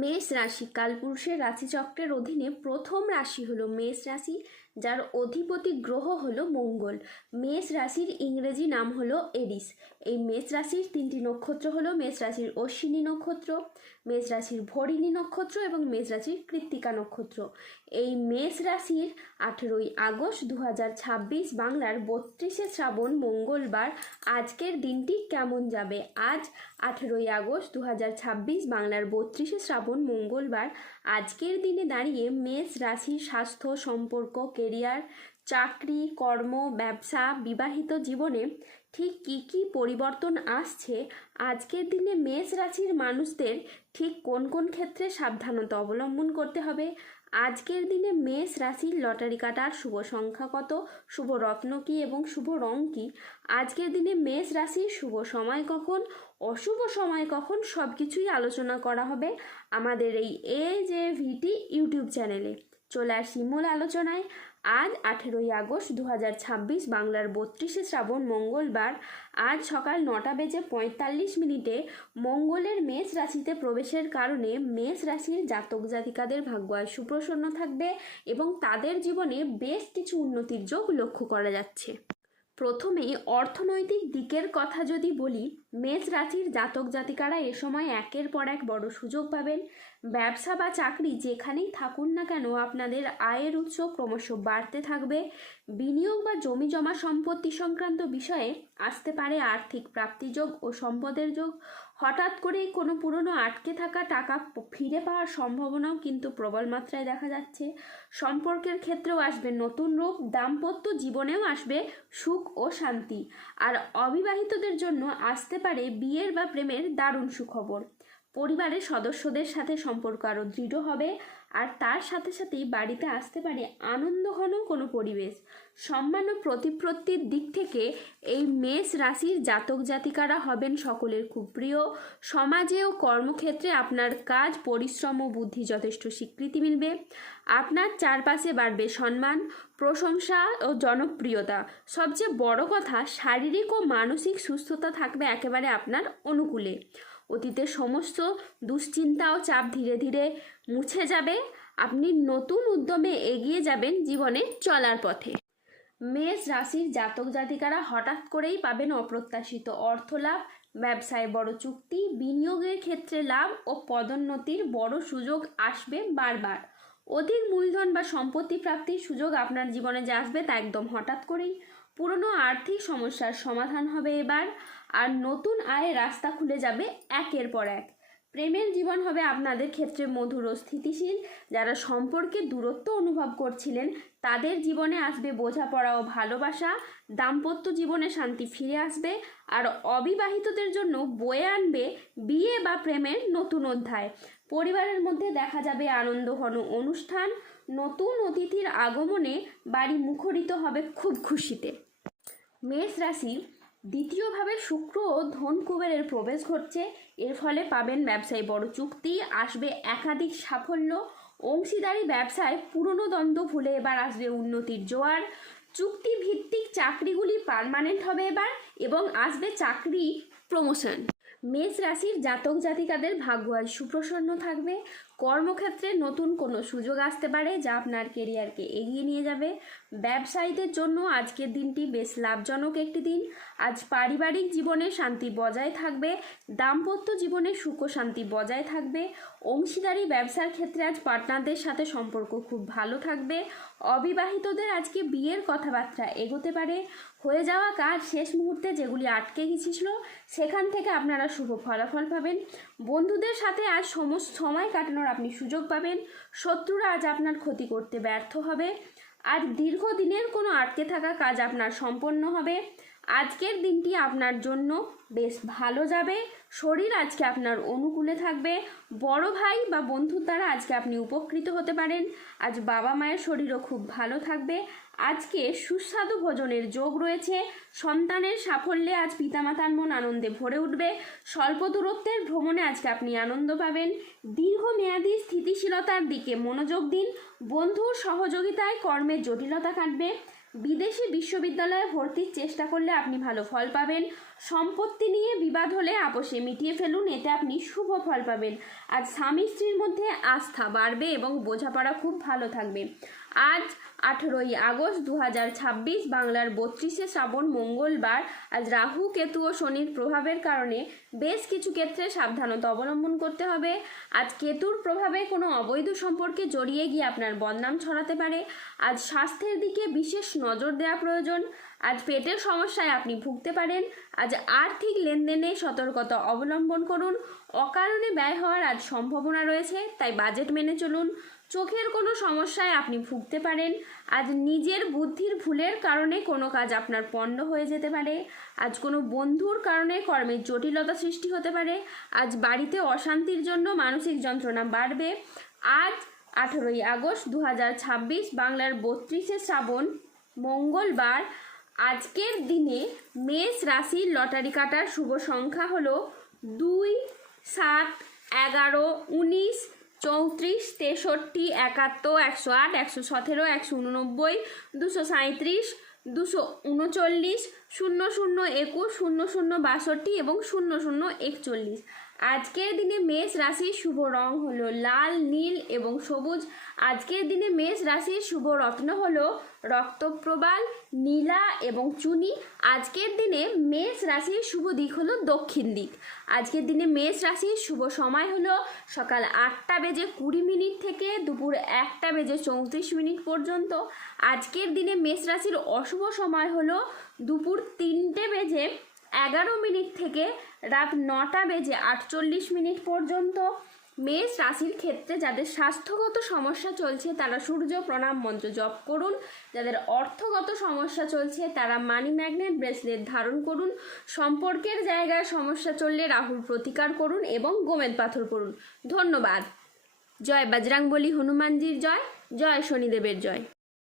মেষ রাশি কালপুরুষের রাশিচক্রের অধীনে প্রথম রাশি হলো মেষ রাশি, যার অধিপতি গ্রহ হলো মঙ্গল। মেষ রাশির ইংরেজি নাম হলো এরিস। এই মেষ রাশির তিনটি নক্ষত্র হলো মেষ রাশির অশ্বিনী নক্ষত্র, মেষ রাশির ভরিণী নক্ষত্র এবং মেষ রাশির কৃত্তিকা নক্ষত্র। এই মেষ রাশির 18ই আগস্ট 2026 বাংলার 32শে শ্রাবণ মঙ্গলবার আজকের দিনটি কেমন যাবে। আজ 18ই আগস্ট 2026 বাংলার 32শে শ্রাবণ মঙ্গলবার আজকের দিনে দাঁড়িয়ে মেষ রাশির স্বাস্থ্য, সম্পর্ক, কেরিয়ার, চাকরি, কর্ম, ব্যবসা, বিবাহিত জীবনে ঠিক কী কী পরিবর্তন আসছে, আজকের দিনে মেষ রাশির মানুষদের ঠিক কোন কোন ক্ষেত্রে সাবধানতা অবলম্বন করতে হবে, আজকের দিনে মেষ রাশির লটারি কাটার শুভ সংখ্যা কত, শুভ রত্ন কী এবং শুভ রং কী, আজকের দিনে মেষ রাশির শুভ সময় কখন, অশুভ সময় কখন, সব কিছুই আলোচনা করা হবে আমাদের এই AJVT ইউটিউব চ্যানেলে। চলে আসি মূল আলোচনায়। আজ 18ই আগস্ট 2026 বাংলার 32শে শ্রাবণ মঙ্গলবার আজ সকাল 9:45 মঙ্গলের মেষ রাশিতে প্রবেশের কারণে মেষ রাশির জাতক জাতিকাদের ভাগ্য আজ সুপ্রসন্ন থাকবে এবং তাদের জীবনে বেশ কিছু উন্নতির যোগ লক্ষ্য করা যাচ্ছে। প্রথমেই অর্থনৈতিক দিকের কথা যদি বলি, মেষ রাশির জাতক জাতিকারা এ সময় একের পর এক বড় সুযোগ পাবেন। ব্যবসা বা চাকরি যেখানেই থাকুন না কেন আপনাদের আয়ের উৎস ক্রমশ বাড়তে থাকবে। বিনিয়োগ বা জমি জমা সম্পত্তি সংক্রান্ত বিষয়ে আসতে পারে আর্থিক প্রাপ্তিযোগ ও সম্পদের যোগ। হঠাৎ করেই কোনো পুরনো আটকে থাকা টাকা ফিরে পাওয়ার সম্ভাবনাও কিন্তু প্রবল মাত্রায় দেখা যাচ্ছে। সম্পর্কের ক্ষেত্রেও আসবে নতুন রূপ, দাম্পত্য জীবনেও আসবে সুখ ও শান্তি। আর অবিবাহিতদের জন্য আসতে পারে বিয়ের বা প্রেমের দারুণ সুখবর। পরিবারের সদস্যদের সাথে সম্পর্ক আরও দৃঢ় হবে আর তার সাথে সাথেই বাড়িতে আসতে পারে আনন্দঘন কোনো পরিবেশ। সম্মান ও প্রতিপত্তির দিক থেকে এই মেষ রাশির জাতক জাতিকারা হবেন সকলের খুব প্রিয়। সমাজে ও কর্মক্ষেত্রে আপনার কাজ, পরিশ্রম ও বুদ্ধি যথেষ্ট স্বীকৃতি মিলবে। আপনার চারপাশে বাড়বে সম্মান, প্রশংসা ও জনপ্রিয়তা। সবচেয়ে বড় কথা, শারীরিক ও মানসিক সুস্থতা থাকবে একেবারে আপনার অনুকূলে। অতীতের সমস্ত দুশ্চিন্তা ও চাপ ধীরে ধীরে মুছে যাবে। আপনি নতুন উদ্যমে এগিয়ে যাবেন জীবনে চলার পথে। মেষ রাশির জাতক জাতিকারা হঠাৎ করেই পাবেন অপ্রত্যাশিত অর্থ লাভ, ব্যবসায় বড় চুক্তি, বিনিয়োগের ক্ষেত্রে লাভ ও পদোন্নতির বড় সুযোগ আসবে বারবার। অধিক মূলধন বা সম্পত্তি প্রাপ্তির সুযোগ আপনার জীবনে যে আসবে তা একদম হঠাৎ করেই। পুরনো আর্থিক সমস্যার সমাধান হবে এবার, আর নতুন আয়ের রাস্তা খুলে যাবে একের পর এক। প্রেমের জীবন হবে আপনাদের ক্ষেত্রে মধুর ও স্থিতিশীল। যারা সম্পর্কে দূরত্ব অনুভব করছিলেন তাদের জীবনে আসবে বোঝাপড়া ও ভালোবাসা। দাম্পত্য জীবনে শান্তি ফিরে আসবে। আর অবিবাহিতদের জন্য বয়ে আনবে বিয়ে বা প্রেমের নতুন অধ্যায়। পরিবারের মধ্যে দেখা যাবে আনন্দঘন অনুষ্ঠান। নতুন অতিথির আগমনে বাড়ি মুখরিত হবে খুব খুশিতে। মেষ রাশি দ্বিতীয়ভাবে শুক্র ও ধন কুবেরের প্রবেশ ঘটছে। এর ফলে পাবেন ব্যবসায় বড় চুক্তি, আসবে একাধিক সাফল্য। অংশীদারি ব্যবসায় পুরনো দ্বন্দ্ব ভুলে এবার আসবে উন্নতির জোয়ার। চুক্তিভিত্তিক চাকরিগুলি পার্মানেন্ট হবে এবার এবং আসবে চাকরি প্রমোশন। মেষ রাশির জাতক জাতিকাদের ভাগ্য আজ সুপ্রসন্ন থাকবে। কর্মক্ষেত্রে নতুন কোনো সুযোগ আসতে পারে যা আপনার কেরিয়ারকে এগিয়ে নিয়ে যাবে। ব্যবসায়ীদের জন্য আজকের দিনটি বেশ লাভজনক একটি দিন। আজ পারিবারিক জীবনে শান্তি বজায় থাকবে। দাম্পত্য জীবনে সুখ ও শান্তি বজায় থাকবে। অংশীদারি ব্যবসার ক্ষেত্রে আজ পার্টনারদের সাথে সম্পর্ক খুব ভালো থাকবে। অবিবাহিতদের আজকে বিয়ের কথাবার্তা এগোতে পারে। হয়ে যাওয়া কাজ শেষ মুহূর্তে যেগুলি আটকে গিয়েছিল সেখান থেকে আপনারা শুভ ফলাফল পাবেন। বন্ধুদের সাথে আজ সময় কাটানোর আপনি সুযোগ পাবেন। শত্রুরা আজ আপনার ক্ষতি করতে ব্যর্থ হবে। আজ দীর্ঘদিনের কোনো আটকে থাকা কাজ আপনার সম্পন্ন হবে। আজকের দিনটি আপনার জন্য বেশ ভালো যাবে। শরীর আজকে আপনার অনুকূলে থাকবে। বড় ভাই বা বন্ধুর দ্বারা আজকে আপনি উপকৃত হতে পারেন। আজ বাবা মায়ের শরীরও খুব ভালো থাকবে। আজকে সুস্বাদু ভোজনের যোগ রয়েছে। সন্তানের সাফল্যে আজ পিতামাতার মন আনন্দে ভরে উঠবে। স্বল্প দূরত্বের ভ্রমণে আজকে আপনি আনন্দ পাবেন। দীর্ঘমেয়াদী স্থিতিশীলতার দিকে মনোযোগ দিন। বন্ধুর সহযোগিতায় কর্মের জটিলতা কাটবে। বিদেশি বিশ্ববিদ্যালয়ে ভর্তির চেষ্টা করলে আপনি ভালো ফল পাবেন। সম্পত্তি নিয়ে বিবাদ হলে আপোষে মিটিয়ে ফেলুন, এতে আপনি শুভ ফল পাবেন। আজ স্বামী স্ত্রীর মধ্যে আস্থা বাড়বে এবং বোঝাপড়া খুব ভালো থাকবে। আজ 18ই আগস্ট 2026 বাংলার 32শে শ্রাবণ মঙ্গলবার। আজ রাহু কেতু ও শনির প্রভাবের কারণে বেশ কিছু ক্ষেত্রে সাবধানতা অবলম্বন করতে হবে। আজ কেতুর প্রভাবে কোনো অবৈধ সম্পর্কে জড়িয়ে গিয়ে আপনার বদনাম ছড়াতে পারে। আজ স্বাস্থ্যের দিকে বিশেষ নজর দেওয়া প্রয়োজন। আজ পেটের সমস্যায় আপনি ভুগতে পারেন। আজ আর্থিক লেনদেনে সতর্কতা অবলম্বন করুন। অকারণে ব্যয় হওয়ার আজ সম্ভাবনা রয়েছে, তাই বাজেট মেনে চলুন। চোখের কোনো সমস্যায় আপনি ভুগতে পারেন। আজ নিজের বুদ্ধির ভুলের কারণে কোনো কাজ আপনার পণ্ড হয়ে যেতে পারে। আজ কোনো বন্ধুর কারণে কর্মের জটিলতা সৃষ্টি হতে পারে। আজ বাড়িতে অশান্তির জন্য মানসিক যন্ত্রণা বাড়বে। আজ 18ই আগস্ট 2026 বাংলার 32শে শ্রাবণ মঙ্গলবার। আজকের দিনে মেষ রাশির লটারি কাটার শুভ সংখ্যা হলো 2, 7, 11, 19, 34, 63, 71, 108, 117, 189, 237, 239, 00, 21, 00, 62 এবং 00, 41। আজকের দিনে মেষ রাশির শুভ রং হলো লাল, নীল এবং সবুজ। আজকের দিনে মেষ রাশির শুভ রত্ন হলো রক্তপ্রবাল, নীলা এবং চুনি। আজকের দিনে মেষ রাশির শুভ দিক হলো দক্ষিণ দিক। আজকের দিনে মেষ রাশির শুভ সময় হলো সকাল 8:20 থেকে দুপুর 1:34 পর্যন্ত। আজকের দিনে মেষ রাশির অশুভ সময় হলো দুপুর 3:11 থেকে রাত 9:48 পর্যন্ত। মেষ রাশির ক্ষেত্রে যাদের স্বাস্থ্যগত সমস্যা চলছে তারা সূর্য প্রণাম মন্ত্র জপ করুন। যাদের অর্থগত সমস্যা চলছে তারা মানি ম্যাগনেট ব্রেসলেট ধারণ করুন। সম্পর্কের জায়গায় সমস্যা চললে রাহুর প্রতিকার করুন এবং গোমেদ পাথর করুন। ধন্যবাদ। জয় বজরংবলী হনুমানজির জয়, জয় শনিদেবের জয়।